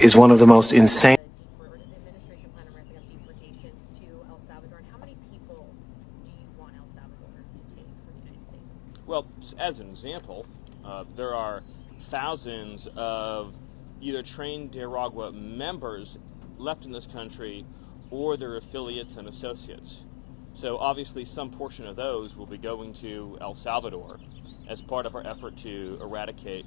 is one of the most insane. Well, as an example, there are thousands of either trained Nicaragua members left in this country or their affiliates and associates. So obviously some portion of those will be going to El Salvador as part of our effort to eradicate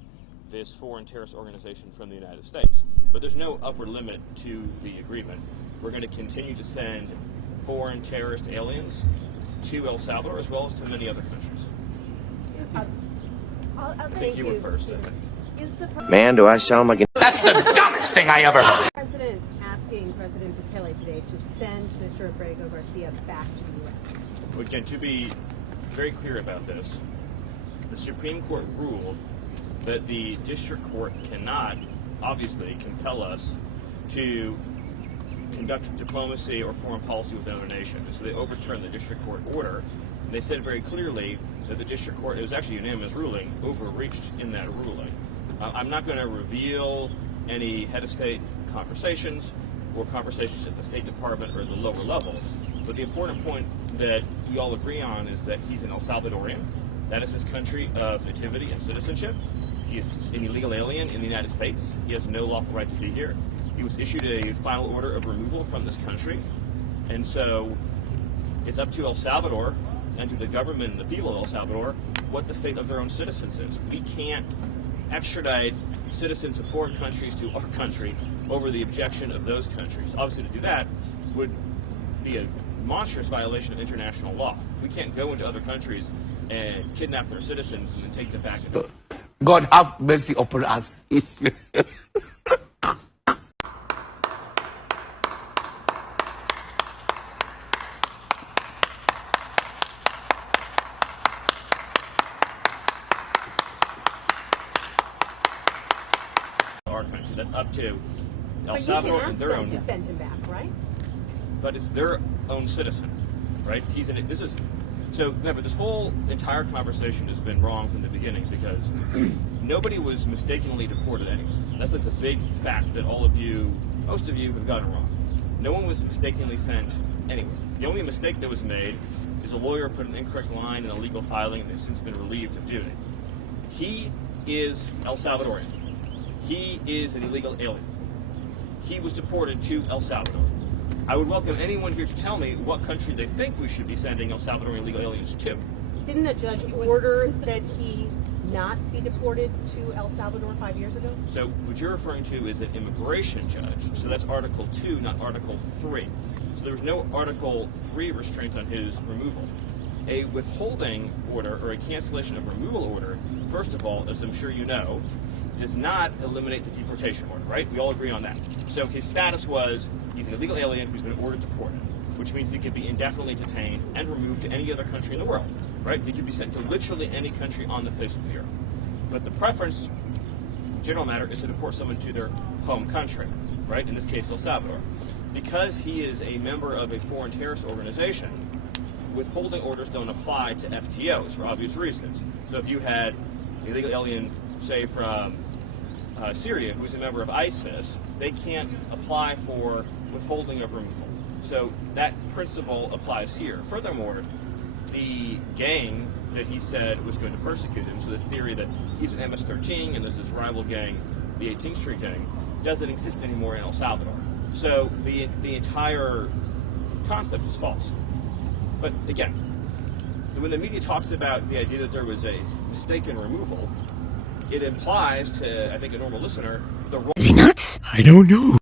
this foreign terrorist organization from the United States. But there's no upper limit to the agreement. We're going to continue to send foreign terrorist aliens to El Salvador as well as to many other countries. I think you were first, I think. Man, do I sound like an... That's the dumbest thing I ever heard. President asking President Bukele today to send Mr. Abrego Garcia back to the U.S. Again, to be very clear about this, the Supreme Court ruled that the district court cannot, obviously, compel us to conduct diplomacy or foreign policy with another nation. So they overturned the district court order. And they said very clearly that the district court, it was actually a unanimous ruling, overreached in that ruling. I'm not going to reveal any head of state conversations or conversations at the State Department or the lower level, but the important point that we all agree on is that he's an El Salvadorian. That is his country of nativity and citizenship. He is an illegal alien in the United States. He has no lawful right to be here. He was issued a final order of removal from this country, and so it's up to El Salvador and to the government and the people of El Salvador what the fate of their own citizens is. We can't extradite citizens of foreign countries to our country over the objection of those countries. Obviously, to do that would be a monstrous violation of international law. We can't go into other countries and kidnap their citizens and then take them back. God have mercy upon us. Our country. That's up to El Salvador and their own. To send him back, right? But it's their own citizen, right? So remember, this whole entire conversation has been wrong from the beginning because nobody was mistakenly deported anywhere. That's like the big fact that most of you have gotten wrong. No one was mistakenly sent anywhere. The only mistake that was made is a lawyer put an incorrect line in a legal filing and they've since been relieved of duty. He is El Salvadorian. He is an illegal alien. He was deported to El Salvador. I would welcome anyone here to tell me what country they think we should be sending El Salvadorian illegal aliens to. Didn't a judge order that he not be deported to El Salvador 5 years ago? So what you're referring to is an immigration judge. So that's Article 2, not Article 3. So there was no Article 3 restraint on his removal. A withholding order or a cancellation of removal order, first of all, as I'm sure you know, does not eliminate the deportation order, right? We all agree on that. So his status was he's an illegal alien who's been ordered deported, which means he could be indefinitely detained and removed to any other country in the world, right? He could be sent to literally any country on the face of the earth. But the preference, general matter, is to deport someone to their home country, right? In this case, El Salvador. Because he is a member of a foreign terrorist organization, withholding orders don't apply to FTOs for obvious reasons. So if you had an illegal alien, say from Syria, who's a member of ISIS, they can't apply for withholding of removal. So that principle applies here. Furthermore, the gang that he said was going to persecute him, so this theory that he's an MS-13 and there's this rival gang, the 18th Street gang, doesn't exist anymore in El Salvador. So the entire concept is false. But again, when the media talks about the idea that there was a mistaken removal, it implies to, I think, a normal listener, the wrong... Is he nuts? I don't know.